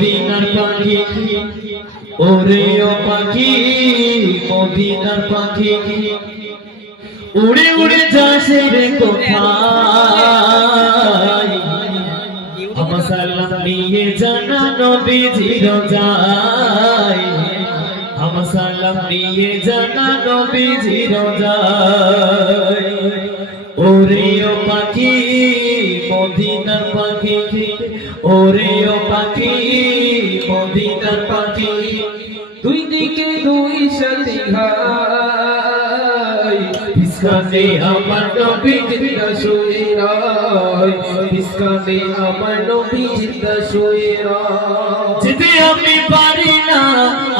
মদিনার পাখি, ওরে ও পাখি, মদিনার পাখি। উড়ে উড়ে যাসে রে কোথায়? সালাম নিয়ে জানা নবীজির যায়। আমার সালাম নিয়ে জানা নবীজির যায়। ওরে ও পাখি মদিনার পাখি, ওরে ও পাখি, মদিনার পাখি। দুই দিকে দুই সাথী ভাই ইসকানে আমার নবী জিন্দা শুয়ে রয়। ইসকানে আমার নবী জিন্দা শুয়ে যেতে আমি পারি না,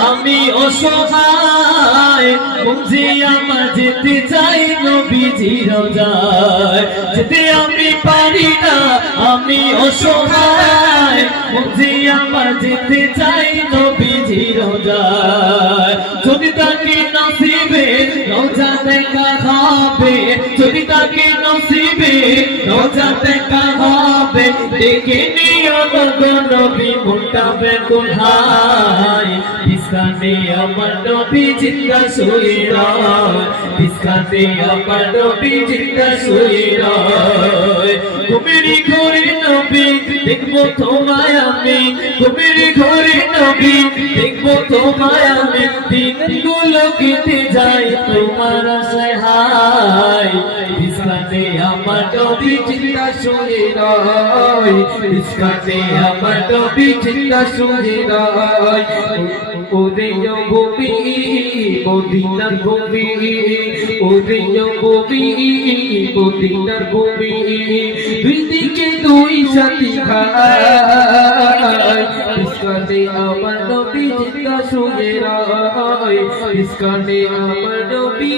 আমি অসহায়। বুঝি আমার যেতে চাই নবীজির যায় যেতে আমি পারি না, আমি অসহায়। যেতে চাই নবীজির যায় যদি তাকে নসিবে রোজা দেখা হবে, যদি তাকে নসিবে রোজা দেখা হবে নিও নবী মুন্টাবে কোথায় ইসকানে আমার নবী জিন্দা রয় ইসকানে আমার নবী জিন্দা রয় কুমিরি ঘরে নবী, দেখব তোমায় আমি। কুমিরি ঘরে নবী, দেখব তোমায় আমি। দিনগুলো কেটে যাই, তোমার আশায় হায় ইসকানে আমার নবী জিন্দা শুয়ে রয়। ইসকানে আমার নবী জিন্দা শুয়ে রয়। উদয় ভূমি, মদিনার ভূমি উদয় ভূমি, মদিনার ভূমি। দুই দিকে দুই সাথী ভাই ইসকানে আমার নবী জিন্দা শুয়ে রয়। ইসকানে আমার নবী